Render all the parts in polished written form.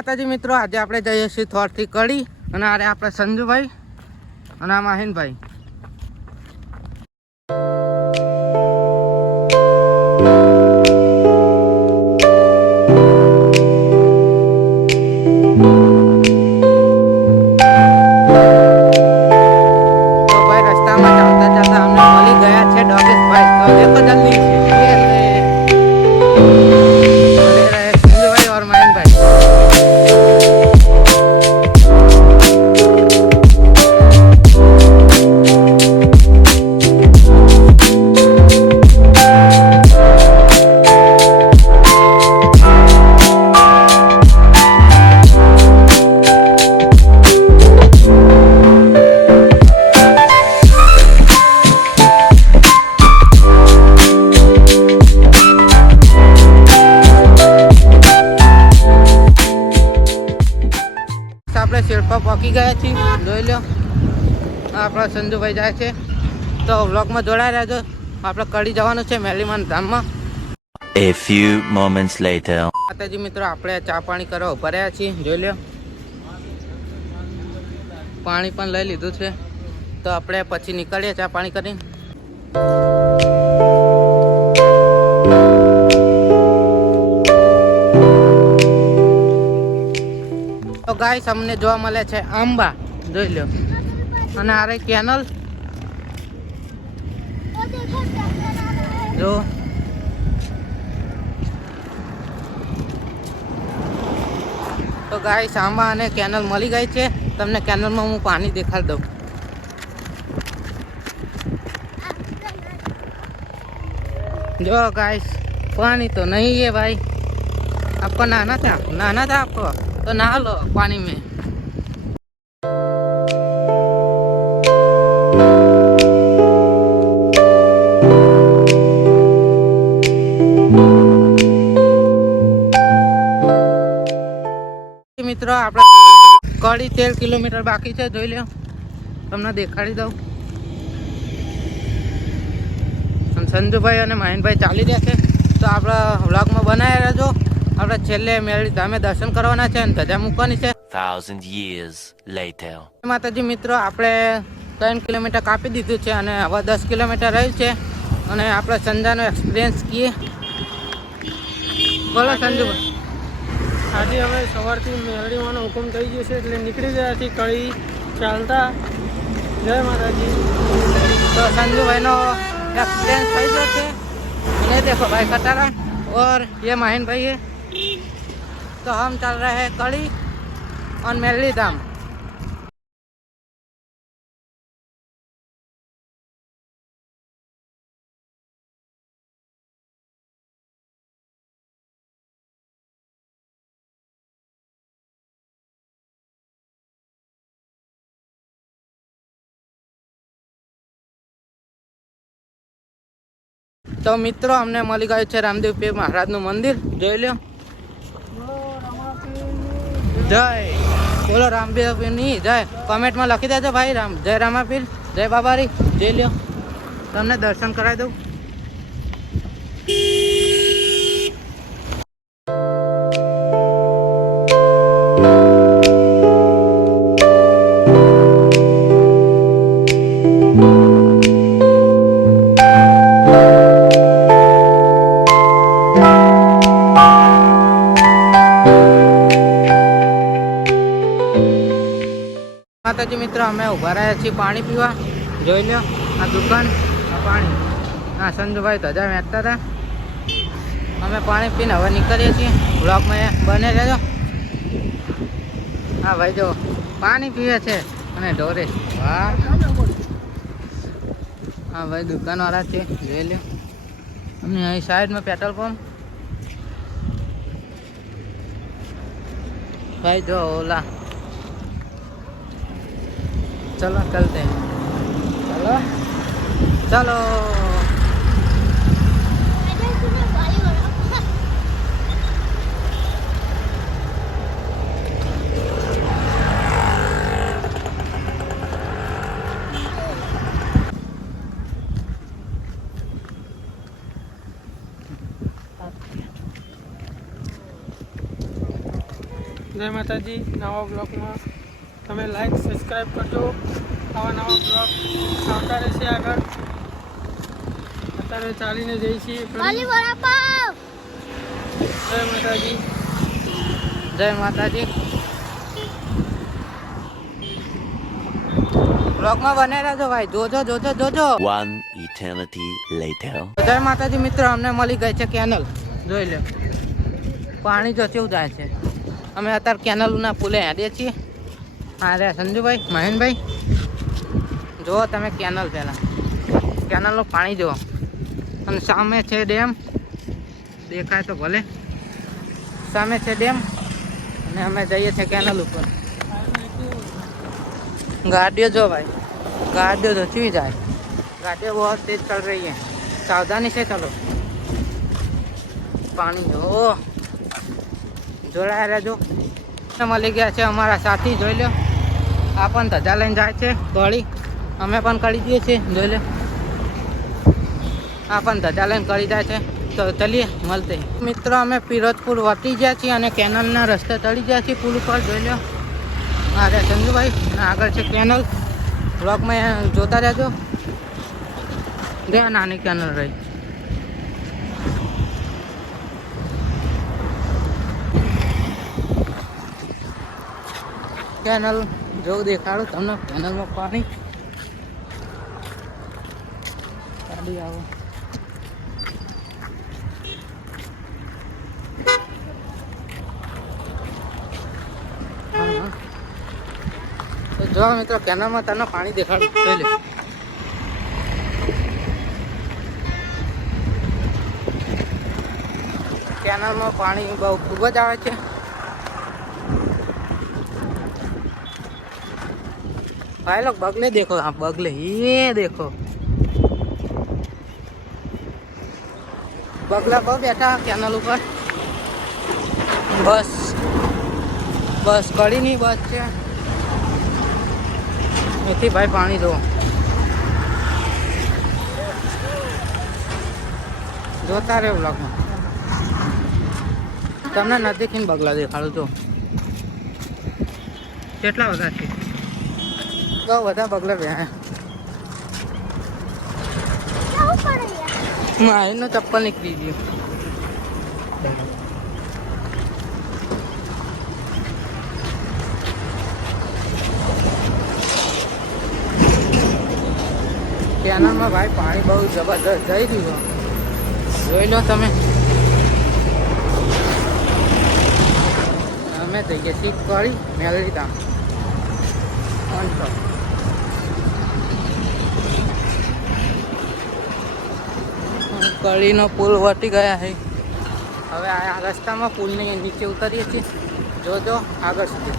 માતાજી મિત્રો, આજે આપણે જઈએ છીએ થોડથી કડી અને આરે આપણે સંજુભાઈ અને આ માહિનભાઈ. તો ભાઈ રસ્તામાં ચાલતા ચાલતા અમને મળી ગયા છે ડોગેશભાઈ. તો દેખો જલ્દી संजूभाई और मयन भाई. આપણે શેરપા પહોંચી ગયા છીએ, જોઈ લો. આપણા સંજુભાઈ જાય છે, તો વ્લોગમાં જોડાઈ રહેજો. આપણે કડી જવાનું છે મેલીમાન ધામમાં. A few moments later. માતાજી મિત્રો, આપણે ચા પાણી કરવા ઉભા રહ્યા છીએ, જોઈ લો. પાણી પણ લઈ લીધું છે, તો આપણે પછી નીકળીએ ચા પાણી કરીને. તો ગાઈસ, અમને જોવા મળે છે આંબા, જોઈ લો. અને આરે કેનલ જો. તો ગાઈસ, આંબા અને કેનલ મળી ગઈ છે. તમને કેનલમાં હું પાણી દેખાડી દઉં. જો ગાઈસ, पानी तो नहीं है भाई. आपको नहाना था आपको, तो नहा लो पानी में. મિત્રો, આપણે કડી 13 કિલોમીટર બાકી છે, જોઈ લો. તમને દેખાડી દઉં. સંજુભાઈ અને મહેનભાઈ ચાલી રહ્યા છે, તો આપણા વ્લોગમાં બનાવી રહેજો. આપણે છેલ્લે મેળી ધામે દર્શન કરવાના છે અને ધજા મૂકવાની છે. 1000 years later. માતાજી મિત્રો, આપણે 3 કિલોમીટર કાપી દીધું છે અને હવે 10 કિલોમીટર રહ્યું છે. અને આપણે સંજાનો એક્સપિરિયન્સ કીએ. બોલો સંજુભાઈ. આજે હવે સવારથી મેળવીવાનો હુકમ થઈ ગયો છે, એટલે નીકળી ગયા છીએ કડી ચાલતા. જય માતાજી. तो संजूभाई नो एक्सपीरियंस થઈ ગયો છે. ये देखो भाई कटारा और ये माहिन भाई है. तो हम चल रहे हैं कड़ी और मेरली धाम. तो मित्रों, हमने मળી ગયું છે રામદેવ પીર મહારાજનું મંદિર, જોઈ લો. જય બોલો રામદેવ પીરની જય. કમેન્ટમાં લખી દેજો ભાઈ. જય રામાપીર, જય બાબારી, જોઈ લો. તમને દર્શન કરાવી દઉં. માતાજી મિત્રો, અમે ઉભા રહ્યા છીએ પાણી પીવા, જોઈ લો. આ દુકાન, આ પાણી. હા, સંજુભાઈ ધજા વેચતા હતા. અમે પાણી પીને હવે નીકળીએ છીએ. બ્લોકમાં બને રહેજો. હા ભાઈ, જો પાણી પીવે છે અને ઢોરે. વાહ. હા ભાઈ, દુકાનવાળા છે, જોઈ લો. અને અહીં સાઈડમાં પેટ્રોલ પંપ. ભાઈ જો ઓલા. चलो चलते हैं. चलो चलो. જય માતાજી. નવા બ્લોગમાં તમે લાઈક સબસ્ક્રાઈબ કરજો. આવા નવા બ્લોગ આવતા રહેશે આગળ. અત્યારે ચાલીને જઈએ છીએ. જય માતાજી. જય માતાજી. બ્લોગમાં બને રહેજો ભાઈ, જોજો. One eternity later. જય માતાજી મિત્રો, અમને મળી ગઈ છે કેનલ. જોઈ લો પાણી જો કેવું જાય છે. અમે અત્યારે કેનલના પુલે હેડીએ છીએ. હા રે સંજુભાઈ, મહેનભાઈ, જુઓ તમે કેનલ પહેલાં, કેનલનું પાણી જુઓ. અને સામે છે ડેમ, દેખાય તો ભલે. સામે છે ડેમ અને અમે જઈએ છીએ કેનલ ઉપર. गाड़ियों जो भाई, गाड़ियों जो चुई जाए, गाड़ियाँ बहुत तेज चल रही है, सावधानी से चलो. पानी जो जोड़ा रहજો. મળી ગયા છે અમારા સાથી, જોઈ લો. આ પણ ધજા લઈને જાય છે કળી, અમે પણ કરી દઈએ છીએ, જોઈ લો. આ પણ ધજા લઈને કરી જાય છે. તો ચલીએ મળતે મિત્રો. અમે પિરોજપુર વટી ગયા છીએ અને કેનલના રસ્તે ચડી ગયા છીએ પુલ ઉપર, જોઈ લો. અરે સંજુભાઈ, આગળ છે કેનલ. બ્લોકમાં જોતા રહેજો. ગયા નાની કેનલ રહી. કેનલ જોઉં દેખાડું તમને. કેનલમાં પાણી ગાડી આવો. જો મિત્રો કેનલમાં તમને પાણી દેખાડું. જોઈ લે. કેનલમાં પાણી બહુ ખૂબ જ આવે છે. भाई लोग बगले देखो, आप बगले ये देखो, बगला को बैठा कैनल ऊपर. बस कड़ी नहीं बस છે. એથી ભાઈ પાણી દો, જોતા રહે બ્લોગમાં. તમને નજીકથી બગલા દેખાડું તો કેટલા બધા છે. બહુ બધા બગલા રહ્યા. મારીનું ચપ્પલ નીકળી ગયું. કેનલમાં ભાઈ પાણી બહુ જબરદસ્ત જઈ રહ્યું. જોઈ લો તમે. અમે જઈએ છીએ કળી મેલડી ધામ. કળીનો પુલ વટી ગયા છે. હવે આ રસ્તામાં પુલની નીચે ઉતરીએ છીએ. જોજો આગળ સુધી.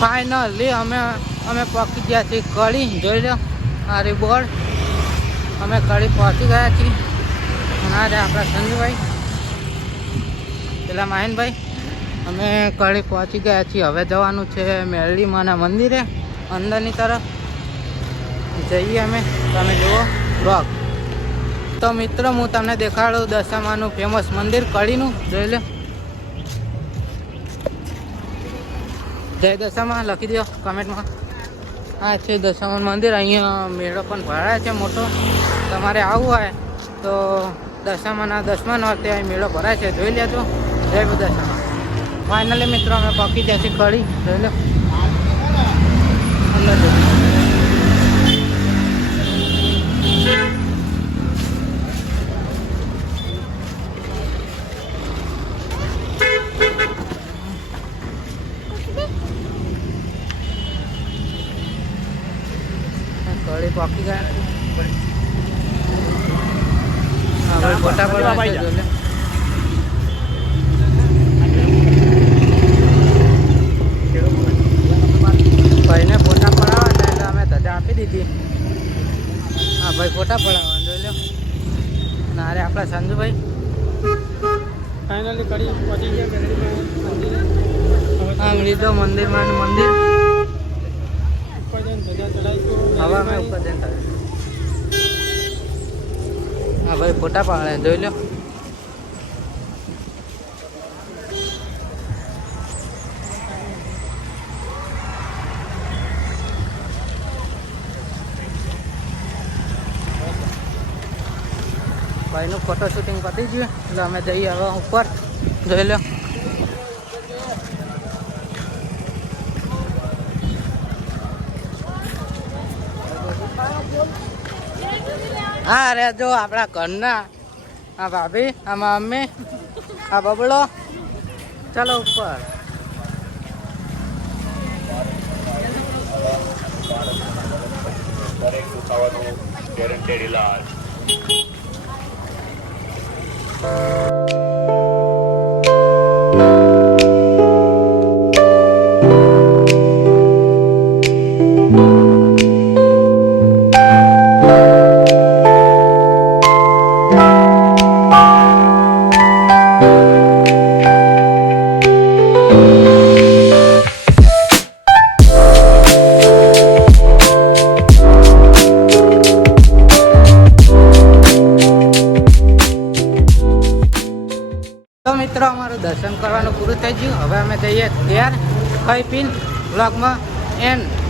ફાઇનલી અમે પહોંચી ગયા છીએ કળી. જોઈ લો આ બોર્ડ. અમે કળી પહોંચી ગયા છીએ. ના રે આપણા સંજુભાઈ, પેલા માહિનભાઈ, અમે કળી પહોંચી ગયા છીએ. હવે જવાનું છે મેરડી માના મંદિરે અંદરની તરફ જઈએ અમે. તમે જુઓ બ્લોગ. તો મિત્રો હું તમને દેખાડું દશામાનું ફેમસ મંદિર કળીનું. જોઈ લો. જય દશામાં લખી દો કમેન્ટમાં. આ છે દશામાનું મંદિર. અહીંયા મેળો પણ ભરાય છે મોટો. તમારે આવવું હોય તો દશામાના 10મા નોરતે અહીં મેળો ભરાય છે, જોઈ લેજો. જય દશામાં. ફાઇનલી મિત્રો અમે પહોંચી ગયા છીએ કળી. જોઈ લો અંદર કળી પહોંચી ગયા. હવે ફોટા પડવા છે. જોઈ લો. ભાઈને ફોટા પડાવવા હતા એટલે અમે ધજા આપી દીધી. હા ભાઈ ફોટા પડાવવા. જોઈ લો. ના રે આપણા સંજુભાઈ. ફાઇનલી કળી પહોંચી ગયા મેલડીમાં મંદિર. આમ લીધો મંદિરમાં મંદિર. ઉપર જઈને ધજા ચડાવીશું. હવે અમે ઉપર જઈને હા ભાઈ ફોટા પાડે. જોઈ લો. ભાઈનું ફોટો શૂટિંગ પતી ગયું એટલે અમે જઈએ હવે ઉપર જોઈ લો. હા રે જો આપણા ઘરના આ ભાભી આ મમ્મી આ બબલો ચાલો ઉપર. guaranteed इलाज. તો મિત્રો અમારું દર્શન કરવાનું પૂરું થઈ ગયું. હવે અમે જઈએ ઘેર ખાઈ પીને બ્લોગમાં એન્ડ.